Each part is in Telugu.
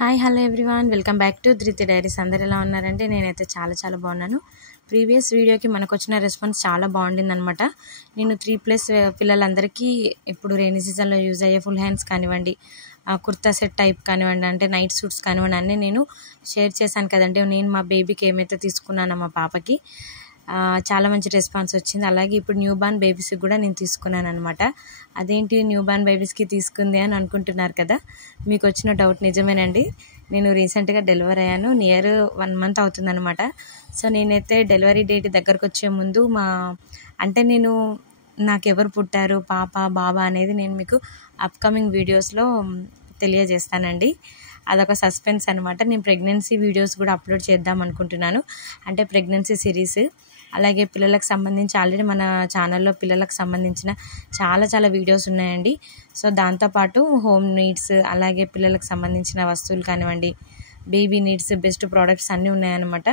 Hi hello everyone welcome back to ధృతి డైరీస్. అందరు ఎలా ఉన్నారంటే నేనైతే చాలా బాగున్నాను. ప్రీవియస్ వీడియోకి మనకు వచ్చిన రెస్పాన్స్ చాలా బాగుండింది అనమాట. నేను 3+ పిల్లలందరికీ ఇప్పుడు రెయినీ సీజన్లో యూజ్ అయ్యే ఫుల్ హ్యాండ్స్ కానివ్వండి, కుర్తా సెట్ టైప్ కానివ్వండి, అంటే నైట్ సూట్స్ కానివ్వండి, అన్నీ నేను షేర్ చేశాను కదండి. నేను మా బేబీకి ఏమైతే తీసుకున్నానో మా పాపకి చాలా మంచి రెస్పాన్స్ వచ్చింది. అలాగే ఇప్పుడు న్యూ బార్న్ బేబీస్కి కూడా నేను తీసుకున్నాను అనమాట. అదేంటి న్యూ బార్న్ బేబీస్కి తీసుకుంది అని అనుకుంటున్నారు కదా, మీకు వచ్చిన డౌట్ నిజమేనండి. నేను రీసెంట్గా డెలివరీ అయ్యాను, నియర్ 1 month అవుతుందన్నమాట. సో నేనైతే డెలివరీ డేట్ దగ్గరకు వచ్చే ముందు నేను నాకెవరు పుట్టారు, పాప బాబా అనేది నేను మీకు అప్కమింగ్ వీడియోస్లో తెలియజేస్తానండి. అదొక సస్పెన్స్ అనమాట. నేను ప్రెగ్నెన్సీ వీడియోస్ కూడా అప్లోడ్ చేద్దాం అనుకుంటున్నాను, అంటే ప్రెగ్నెన్సీ సిరీస్. అలాగే పిల్లలకు సంబంధించి ఆల్రెడీ మన ఛానల్లో పిల్లలకు సంబంధించిన చాలా వీడియోస్ ఉన్నాయండి. సో దాంతోపాటు హోమ్ నీడ్స్, అలాగే పిల్లలకు సంబంధించిన వస్తువులు కానివ్వండి, బేబీ నీడ్స్, బెస్ట్ ప్రోడక్ట్స్ అన్నీ ఉన్నాయన్నమాట.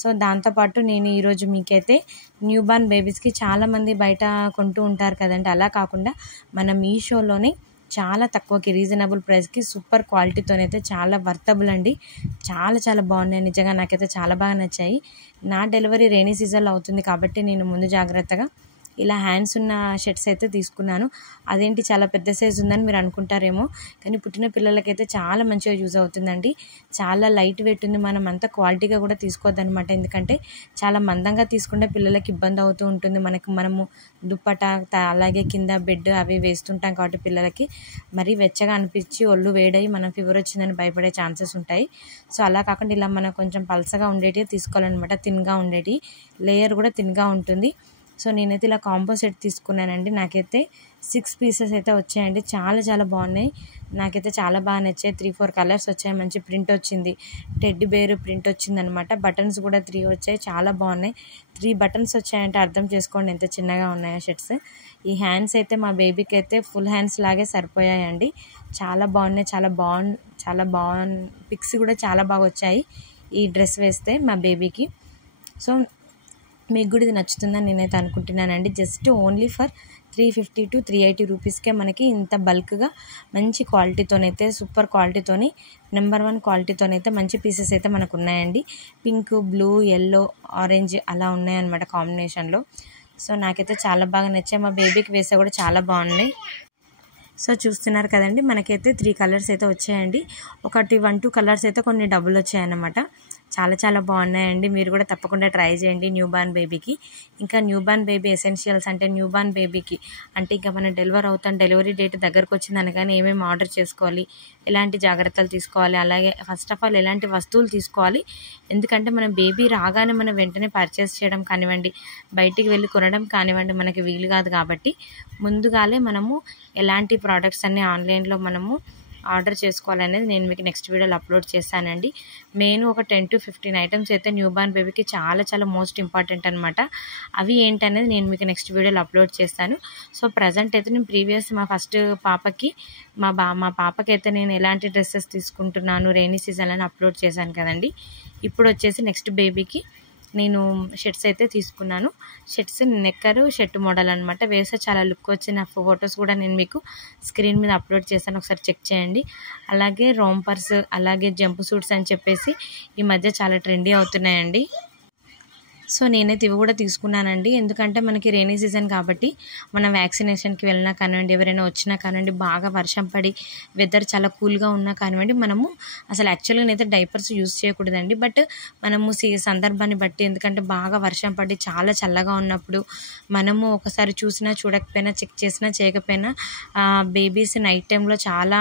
సో దాంతోపాటు నేను ఈరోజు మీకైతే న్యూ బార్న్ బేబీస్కి చాలామంది బయట కొంటూ ఉంటారు కదండి, అలా కాకుండా మన మీషోలోనే చాలా తక్కువకి రీజనబుల్ ప్రైస్కి సూపర్ క్వాలిటీతోనైతే చాలా వర్తబుల్ అండి. చాలా బాగున్నాయి, నిజంగా నాకైతే చాలా బాగా నచ్చాయి. నా డెలివరీ రెయినీ సీజన్లో అవుతుంది కాబట్టి నేను ముందు జాగ్రత్తగా ఇలా హ్యాండ్స్ ఉన్న షర్ట్స్ అయితే తీసుకున్నాను. అదేంటి చాలా పెద్ద సైజు ఉందని మీరు అనుకుంటారేమో, కానీ పుట్టిన పిల్లలకైతే చాలా మంచిగా యూజ్ అవుతుందండి. చాలా లైట్ వెయిట్ ఉంది, మనం అంత క్వాలిటీగా కూడా తీసుకోవద్దనమాట. ఎందుకంటే చాలా మందంగా తీసుకుంటే పిల్లలకి ఇబ్బంది అవుతూ ఉంటుంది. మనము దుప్పటా అలాగే కింద బెడ్ అవి వేస్తుంటాం కాబట్టి పిల్లలకి మరీ వెచ్చగా అనిపించి ఒళ్ళు వేడయి మనం ఫీవర్ వచ్చిందని భయపడే ఛాన్సెస్ ఉంటాయి. సో అలా కాకుండా ఇలా మనం కొంచెం పల్సగా ఉండేటివి తీసుకోవాలన్నమాట. థిన్గా ఉండేటి, లేయర్ కూడా థిన్గా ఉంటుంది. సో నేనైతే ఇలా కాంబో సెట్ తీసుకున్నానండి. నాకైతే 6 pieces అయితే వచ్చాయండి. చాలా బాగున్నాయి, నాకైతే చాలా బాగా నచ్చాయి. 3-4 కలర్స్ వచ్చాయి, మంచి ప్రింట్ వచ్చింది, టెడ్డీ బేర్ ప్రింట్ వచ్చింది అనమాట. బటన్స్ కూడా 3 వచ్చాయి, చాలా బాగున్నాయి. 3 buttons వచ్చాయంటే అర్థం చేసుకోండి ఎంత చిన్నగా ఉన్నాయో షర్ట్స్. ఈ హ్యాండ్స్ అయితే మా బేబీకి అయితే ఫుల్ హ్యాండ్స్ లాగే సరిపోయాయండి. చాలా బాగున్నాయి, చాలా బాగున్నాయి. పిక్స్ కూడా చాలా బాగా వచ్చాయి ఈ డ్రెస్ వేస్తే మా బేబీకి. సో మీకు కూడా ఇది నచ్చుతుందని నేనైతే అనుకుంటున్నానండి. జస్ట్ ఓన్లీ ఫర్ 350 to 380 రూపీస్కే మనకి ఇంత బల్క్గా మంచి క్వాలిటీతోనైతే, సూపర్ క్వాలిటీతోని, నెంబర్ 1 క్వాలిటీతోనైతే మంచి పీసెస్ అయితే మనకు ఉన్నాయండి. పింక్, బ్లూ, ఎల్లో, ఆరెంజ్ అలా ఉన్నాయన్నమాట కాంబినేషన్లో. సో నాకైతే చాలా బాగా నచ్చాయి. మా బేబీకి వేస్తే కూడా చాలా బాగున్నాయి. సో చూస్తున్నారు కదండి, మనకైతే 3 కలర్స్ అయితే వచ్చాయండి. ఒకటి 1-2 కలర్స్ అయితే కొన్ని డబుల్ వచ్చాయన్నమాట. చాలా బాగున్నాయండి. మీరు కూడా తప్పకుండా ట్రై చేయండి న్యూ బార్న్ బేబీకి. ఇంకా న్యూ బార్న్ బేబీ ఎసెన్షియల్స్ అంటే న్యూ బార్న్ బేబీకి అంటే ఇంకా మనం డెలివరీ డేట్ దగ్గరకు వచ్చింది అనగానే ఏమేమి ఆర్డర్ చేసుకోవాలి, ఎలాంటి జాగ్రత్తలు తీసుకోవాలి, అలాగే ఫస్ట్ ఆఫ్ ఆల్ ఎలాంటి వస్తువులు తీసుకోవాలి. ఎందుకంటే మనం బేబీ రాగానే మనం వెంటనే పర్చేస్ చేయడం కానివ్వండి, బయటికి వెళ్ళి కొనడం కానివ్వండి మనకి వీలు కాదు. కాబట్టి ముందుగానే మనము ఎలాంటి ప్రోడక్ట్స్ అన్నీ ఆన్లైన్లో మనము ఆర్డర్ చేసుకోవాలనేది నేను మీకు నెక్స్ట్ వీడియోలో అప్లోడ్ చేస్తానండి. మెయిన్ ఒక 10 to 15 ఐటమ్స్ అయితే న్యూ బార్న్ బేబీకి చాలా మోస్ట్ ఇంపార్టెంట్ అనమాట. అవి ఏంటనేది నేను మీకు నెక్స్ట్ వీడియోలో అప్లోడ్ చేస్తాను. సో ప్రజెంట్ అయితే నేను ప్రీవియస్ మా ఫస్ట్ పాపకి మా పాపకి అయితే నేను ఎలాంటి డ్రెస్సెస్ తీసుకుంటున్నాను రెయినీ సీజన్ అని అప్లోడ్ చేశాను కదండి. ఇప్పుడు వచ్చేసి నెక్స్ట్ బేబీకి నేను షర్ట్స్ అయితే తీసుకున్నాను. షర్ట్స్ నెక్కరు షర్ట్ మోడల్ అనమాట. వేస్తే చాలా లుక్ వచ్చిన ఫొటోస్ కూడా నేను మీకు స్క్రీన్ మీద అప్లోడ్ చేస్తాను, ఒకసారి చెక్ చేయండి. అలాగే రోంపర్స్, అలాగే జంప్ సూట్స్ అని చెప్పేసి ఈ మధ్య చాలా ట్రెండీ అవుతున్నాయండి. సో నేనైతే ఇవి కూడా తీసుకున్నానండి. ఎందుకంటే మనకి రెయినీ సీజన్ కాబట్టి మనం వ్యాక్సినేషన్కి వెళ్ళినా కానివ్వండి, ఎవరైనా వచ్చినా కానివ్వండి, బాగా వర్షం పడి వెదర్ చాలా కూల్గా ఉన్నా కానివ్వండి, మనము అసలు యాక్చువల్గా అయితే డైపర్స్ యూజ్ చేయకూడదండి. బట్ మనము సందర్భాన్ని బట్టి, ఎందుకంటే బాగా వర్షం పడి చాలా చల్లగా ఉన్నప్పుడు మనము ఒకసారి చూసినా చూడకపోయినా, చెక్ చేసినా చేయకపోయినా బేబీస్ నైట్ టైంలో చాలా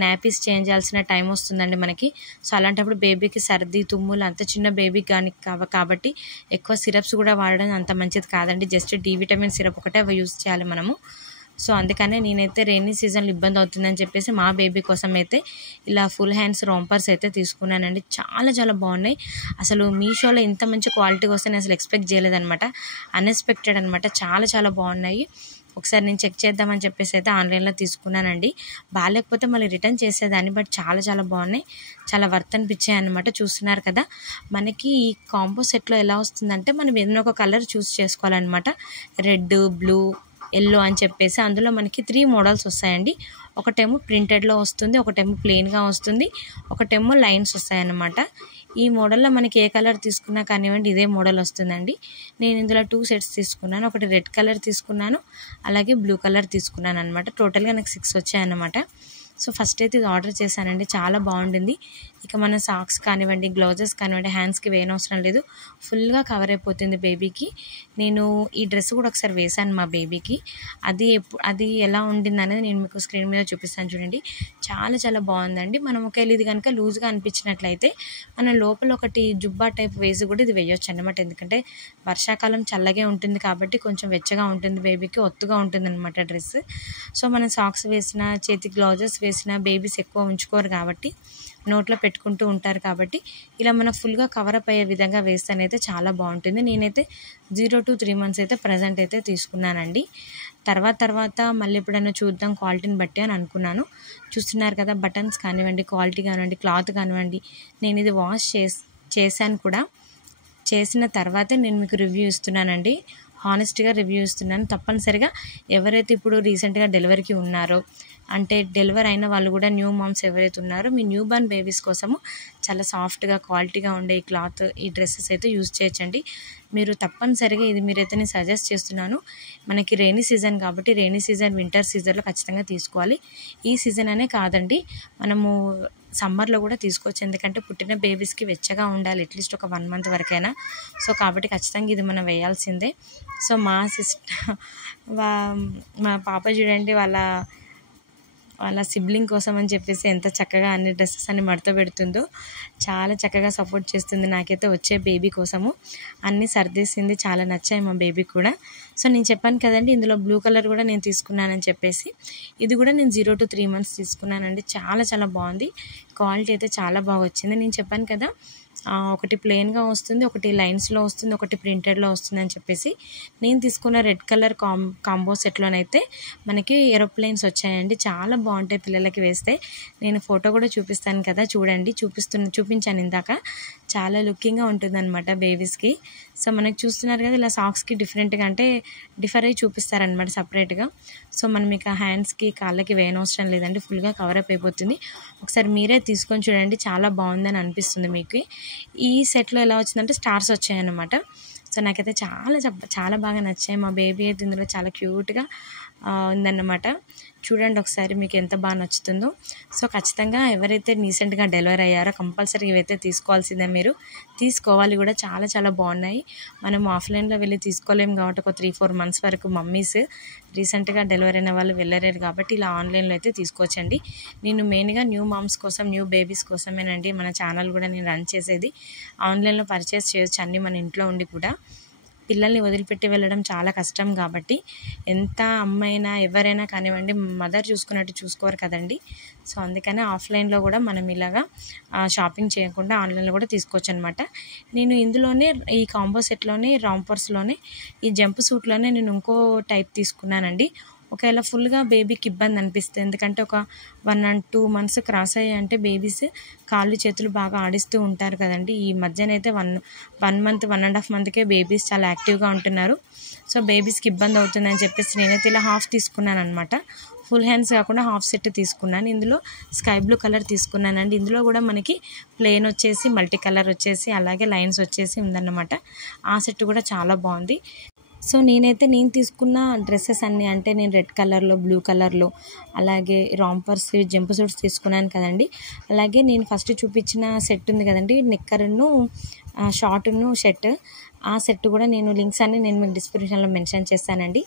నాపీస్ చేంజ్ చేయాల్సిన టైం వస్తుందండి మనకి. సో అలాంటప్పుడు బేబీకి సర్ది తుమ్ములు అంత చిన్న బేబీకి కానీ కాబట్టి ఎక్కువ సిరప్స్ కూడా వాడడం అంత మంచిది కాదండి. జస్ట్ డి విటమిన్ సిరప్ ఒకటే యూజ్ చేయాలి మనము. సో అందుకనే నేనైతే రెయినీ సీజన్లో ఇబ్బంది అవుతుందని చెప్పేసి మా బేబీ కోసం అయితే ఇలా ఫుల్ హ్యాండ్స్ రోంపర్స్ అయితే తీసుకున్నానండి. చాలా బాగున్నాయి. అసలు మీషోలో ఇంత మంచి క్వాలిటీగా వస్తే నేను అసలు ఎక్స్పెక్ట్ చేయలేదన్నమాట. అన్ఎక్స్పెక్టెడ్ అనమాట. చాలా బాగున్నాయి. ఒకసారి నేను చెక్ చేద్దామని చెప్పేసి అయితే ఆన్లైన్లో తీసుకున్నానండి. బాగాలేకపోతే మళ్ళీ రిటర్న్ చేసేదాన్ని, బట్ చాలా బాగున్నాయి, చాలా వర్త్ అనిపించాయి అనమాట. చూస్తున్నారు కదా, మనకి ఈ కాంబో సెట్లో ఎలా వస్తుందంటే మనం ఏదైనా ఒక కలర్ చూస్ చేసుకోవాలన్నమాట. రెడ్, బ్లూ, ఎల్లో అని చెప్పేసి అందులో మనకి 3 మోడల్స్ వస్తాయండి. ఒకటేమో ప్రింటెడ్లో వస్తుంది, ఒకటేమో ప్లెయిన్గా వస్తుంది, ఒకటేమో లైన్స్ వస్తాయన్నమాట. ఈ మోడల్లో మనకి ఏ కలర్ తీసుకున్నా కానివ్వండి ఇదే మోడల్ వస్తుందండి. నేను ఇందులో 2 సెట్స్ తీసుకున్నాను. ఒకటి రెడ్ కలర్ తీసుకున్నాను, అలాగే బ్లూ కలర్ తీసుకున్నాను అనమాట. టోటల్గా నాకు 6 వచ్చాయన్నమాట. సో ఫస్ట్ అయితే ఇది ఆర్డర్ చేశానండి, చాలా బాగుండింది. ఇక మన సాక్స్ కానివ్వండి, గ్లౌజెస్ కానివ్వండి, హ్యాండ్స్కి వేయనవసరం లేదు, ఫుల్గా కవర్ అయిపోతుంది బేబీకి. నేను ఈ డ్రెస్ కూడా ఒకసారి వేశాను మా బేబీకి. అది ఎలా ఉండింది అనేది నేను మీకు స్క్రీన్ మీద చూపిస్తాను చూడండి. చాలా చాలా బాగుందండి. మనం ఒకవేళ ఇది కనుక లూజ్గా అనిపించినట్లయితే మనం లోపల ఒకటి జుబ్బా టైప్ వేసి కూడా ఇది వేయొచ్చు అన్నమాట. ఎందుకంటే వర్షాకాలం చల్లగా ఉంటుంది కాబట్టి కొంచెం వెచ్చగా ఉంటుంది బేబీకి, ఒత్తుగా ఉంటుంది అనమాట డ్రెస్. సో మనం సాక్స్ వేసిన, చేతి గ్లౌజెస్ వేసిన బేబీస్ ఎక్కువ ఉంచుకోరు కాబట్టి, నోట్లో పెట్టుకుంటూ ఉంటారు కాబట్టి ఇలా మనం ఫుల్గా కవరప్ అయ్యే విధంగా వేస్తేనైతే చాలా బాగుంటుంది. నేనైతే 0 to 3 months అయితే ప్రజెంట్ అయితే తీసుకున్నానండి. తర్వాత మళ్ళీ ఎప్పుడైనా చూద్దాం క్వాలిటీని బట్టి అని అనుకున్నాను. చూస్తున్నారు కదా, బటన్స్ కానివ్వండి, క్వాలిటీ కానివ్వండి, క్లాత్ కానివ్వండి, నేను ఇది వాష్ చేశాను కూడా. చేసిన తర్వాతే నేను మీకు రివ్యూ ఇస్తున్నానండి, హానెస్ట్గా రివ్యూ ఇస్తున్నాను. తప్పనిసరిగా ఎవరైతే ఇప్పుడు రీసెంట్గా డెలివరీకి ఉన్నారో, అంటే డెలివరీ అయిన వాళ్ళు కూడా న్యూ మామ్స్ ఎవరైతే ఉన్నారో, మీ న్యూ బార్న్ బేబీస్ కోసము చాలా సాఫ్ట్గా క్వాలిటీగా ఉండే ఈ క్లాత్, ఈ డ్రెస్సెస్ అయితే యూజ్ చేయొచ్చండి. మీరు తప్పనిసరిగా ఇది మీరైతే నేను సజెస్ట్ చేస్తున్నాను. మనకి రెయినీ సీజన్ కాబట్టి రెయినీ సీజన్, వింటర్ సీజన్లో ఖచ్చితంగా తీసుకోవాలి. ఈ సీజన్ అనే కాదండి, మనము సమ్మర్లో కూడా తీసుకోవచ్చు. ఎందుకంటే పుట్టిన బేబీస్కి వెచ్చగా ఉండాలి అట్లీస్ట్ ఒక 1 month వరకైనా. సో కాబట్టి ఖచ్చితంగా ఇది మనం వేయాల్సిందే. సో మా పాప చూడండి, వాళ్ళ సిబ్లింగ్ కోసం అని చెప్పేసి ఎంత చక్కగా అన్ని డ్రెస్సెస్ అన్ని మడత పెడుతుందో, చాలా చక్కగా సపోర్ట్ చేస్తుంది నాకైతే వచ్చే బేబీ కోసము. అన్నీ సర్దేసింది, చాలా నచ్చాయి మా బేబీకి కూడా. సో నేను చెప్పాను కదండి, ఇందులో బ్లూ కలర్ కూడా నేను తీసుకున్నానని చెప్పేసి. ఇది కూడా నేను 0 to 3 months తీసుకున్నానండి. చాలా చాలా బాగుంది, క్వాలిటీ అయితే చాలా బాగా వచ్చింది. నేను చెప్పాను కదా, ఒకటి ప్లెయిన్గా వస్తుంది, ఒకటి లైన్స్లో వస్తుంది, ఒకటి ప్రింటెడ్లో వస్తుంది అని చెప్పేసి. నేను తీసుకున్న రెడ్ కలర్ కాంబో సెట్లోనైతే మనకి ఏరోప్లేన్స్ వచ్చాయండి. చాలా బాగుంటాయి పిల్లలకి వేస్తే. నేను ఫోటో కూడా చూపిస్తాను కదా, చూడండి, చూపించాను ఇందాక. చాలా లుకింగ్గా ఉంటుందన్నమాట బేబీస్కి. సో మనకి చూస్తున్నారు కదా, ఇలా సాక్స్కి డిఫరెంట్గా అంటే డిఫర్ అయ్యి చూపిస్తారనమాట సపరేట్గా. సో మనం ఇక హ్యాండ్స్కి, కాళ్ళకి వేయనవసరం లేదండి, ఫుల్గా కవరప్ అయిపోతుంది. ఒకసారి మీరే తీసుకొని చూడండి, చాలా బాగుందని అనిపిస్తుంది మీకు. ఈ సెట్లో ఎలా వచ్చిందంటే స్టార్స్ వచ్చాయన్నమాట. సో నాకైతే చాలా బాగా నచ్చాయి. మా బేబీ అయితే ఇందులో చాలా క్యూట్గా ఉందన్నమాట. చూడండి ఒకసారి మీకు ఎంత బాగా నచ్చుతుందో. సో ఖచ్చితంగా ఎవరైతే రీసెంట్గా డెలివరీ అయ్యారో కంపల్సరీ ఇవైతే తీసుకోవాల్సిందే, మీరు తీసుకోవాలి కూడా. చాలా చాలా బాగున్నాయి. మనం ఆఫ్లైన్లో వెళ్ళి తీసుకోలేము కాబట్టి ఒక 3-4 months వరకు మమ్మీస్ రీసెంట్గా డెలివరీ అయిన వాళ్ళు వెళ్ళలేరు కాబట్టి ఇలా ఆన్లైన్లో అయితే తీసుకోవచ్చండి. నేను మెయిన్గా న్యూ మామ్స్ కోసం, న్యూ బేబీస్ కోసమేనండి మన ఛానల్ కూడా నేను రన్ చేసేది. ఆన్లైన్లో పర్చేస్ చేయొచ్చు అన్నీ మన ఇంట్లో ఉండి కూడా. పిల్లల్ని వదిలిపెట్టి వెళ్ళడం చాలా కష్టం కాబట్టి, ఎంత అమ్మైనా ఎవరైనా కానివ్వండి మదర్ చూసుకున్నట్టు చూసుకోరు కదండి. సో అందుకనే ఆఫ్లైన్లో కూడా మనం ఇలాగా షాపింగ్ చేయకుండా ఆన్లైన్లో కూడా తీసుకోవచ్చు అనమాట. నేను ఇందులోనే ఈ కాంబో సెట్లోనే రాంపర్స్లోనే ఈ జంప్ సూట్లోనే నేను ఇంకో టైప్ తీసుకున్నానండి. ఒకవేళ ఫుల్గా బేబీకి ఇబ్బంది అనిపిస్తుంది, ఎందుకంటే ఒక 1 and 2 months క్రాస్ అయ్యాయంటే బేబీస్ కాళ్ళు చేతులు బాగా ఆడిస్తూ ఉంటారు కదండి. ఈ మధ్యనైతే 1 month 1.5 monthకే బేబీస్ చాలా యాక్టివ్గా ఉంటున్నారు. సో బేబీస్కి ఇబ్బంది అవుతుందని చెప్పేసి నేనైతే ఇలా హాఫ్ తీసుకున్నాను అనమాట. ఫుల్ హ్యాండ్స్ కాకుండా హాఫ్ సెట్ తీసుకున్నాను. ఇందులో స్కై బ్లూ కలర్ తీసుకున్నానండి. ఇందులో కూడా మనకి ప్లెయిన్ వచ్చేసి, మల్టీ కలర్ వచ్చేసి, అలాగే లైన్స్ వచ్చేసి ఉందన్నమాట. ఆ సెట్ కూడా చాలా బాగుంది. సో నేను తీసుకున్న డ్రెస్సెస్ అన్నీ అంటే నేను రెడ్ కలర్లో, బ్లూ కలర్లో, అలాగే రాంపర్స్, జంప్ సూట్స్ తీసుకున్నాను కదండి. అలాగే నేను ఫస్ట్ చూపించిన సెట్ ఉంది కదండి, నిక్కర్ను షార్ట్ను షర్ట్, ఆ సెట్ కూడా నేను లింక్స్ అన్ని నేను మీకు డిస్క్రిప్షన్లో మెన్షన్ చేస్తానండి.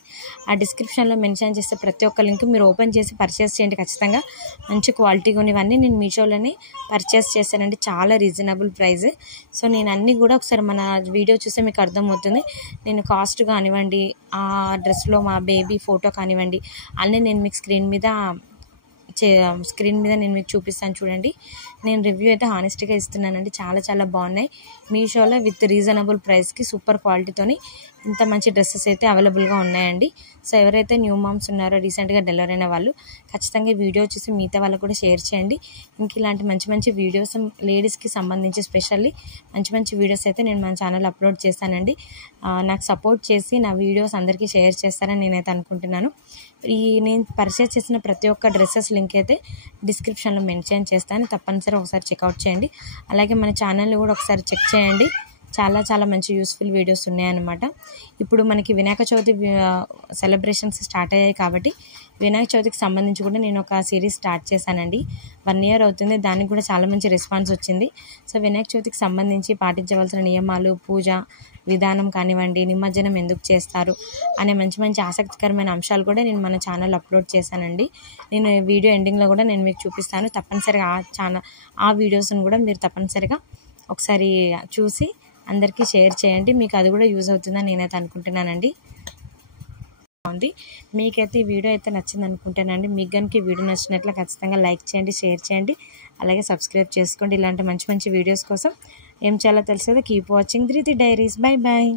ఆ డిస్క్రిప్షన్లో మెన్షన్ చేస్తే ప్రతి ఒక్క లింక్ మీరు ఓపెన్ చేసి పర్చేస్ చేయండి ఖచ్చితంగా. మంచి క్వాలిటీ ఉన్నవన్నీ నేను మీషోలోనే పర్చేస్ చేశానండి, చాలా రీజనబుల్ ప్రైస్. సో నేను అన్నీ కూడా ఒకసారి మన వీడియో చూస్తే మీకు అర్థమవుతుంది. నేను కాస్ట్ కానివ్వండి, ఆ డ్రెస్లో మా బేబీ ఫోటో కానివ్వండి, అన్నీ నేను మీకు స్క్రీన్ మీద స్క్రీన్ మీద నేను మీకు చూపిస్తాను చూడండి. నేను రివ్యూ అయితే హానెస్ట్గా ఇస్తున్నానండి. చాలా చాలా బాగున్నాయి. మీషోలో విత్ రీజనబుల్ ప్రైస్కి సూపర్ క్వాలిటీతోని ఇంత మంచి డ్రెస్సెస్ అయితే అవైలబుల్గా ఉన్నాయండి. సో ఎవరైతే న్యూ మామ్స్ ఉన్నారో రీసెంట్గా డెలివరీ అయిన వాళ్ళు ఖచ్చితంగా ఈ వీడియో చూసి మిగతా వాళ్ళకు కూడా షేర్ చేయండి. ఇంక ఇలాంటి మంచి మంచి వీడియోస్ లేడీస్కి సంబంధించి స్పెషల్లీ మంచి మంచి వీడియోస్ అయితే నేను మన ఛానల్ అప్లోడ్ చేస్తానండి. నాకు సపోర్ట్ చేసి నా వీడియోస్ అందరికీ షేర్ చేస్తారని నేనైతే అనుకుంటున్నాను. నేను పర్చేస్ చేసిన ప్రతి ఒక్క డ్రెస్సెస్ లింక్ అయితే డిస్క్రిప్షన్లో మెన్షన్ చేస్తాను. తప్పనిసరిగా ఒకసారి చెక్అవుట్ చేయండి. అలాగే మన ఛానల్ని కూడా ఒకసారి చెక్ చేయండి. చాలా చాలా మంచి యూస్ఫుల్ వీడియోస్ ఉన్నాయన్నమాట. ఇప్పుడు మనకి వినాయక చవితి సెలబ్రేషన్స్ స్టార్ట్ అయ్యాయి కాబట్టి వినాయక చవితికి సంబంధించి కూడా నేను ఒక సిరీస్ స్టార్ట్ చేశానండి. 1 year అవుతుంది. దానికి కూడా చాలా మంచి రెస్పాన్స్ వచ్చింది. సో వినాయక చవితికి సంబంధించి పాటించవలసిన నియమాలు, పూజ విధానం కానివ్వండి, నిమజ్జనం ఎందుకు చేస్తారు అనే మంచి మంచి ఆసక్తికరమైన అంశాలు కూడా నేను మన ఛానల్ అప్లోడ్ చేశానండి. నేను వీడియో ఎండింగ్లో కూడా నేను మీకు చూపిస్తాను. తప్పనిసరిగా ఆ వీడియోస్ని కూడా మీరు తప్పనిసరిగా ఒకసారి చూసి అందరికీ షేర్ చేయండి. మీకు అది కూడా యూజ్ అవుతుందని నేనైతే అనుకుంటున్నానండి. బాగుంది. మీకైతే ఈ వీడియో అయితే నచ్చింది అనుకుంటానండి. మీకు కనుక ఈ వీడియో నచ్చినట్లయితే ఖచ్చితంగా లైక్ చేయండి, షేర్ చేయండి, అలాగే సబ్స్క్రైబ్ చేసుకోండి. ఇలాంటి మంచి మంచి వీడియోస్ కోసం ఏం చేయాలో తెలిసేది. Keep watching Dhruti diaries. Bye bye.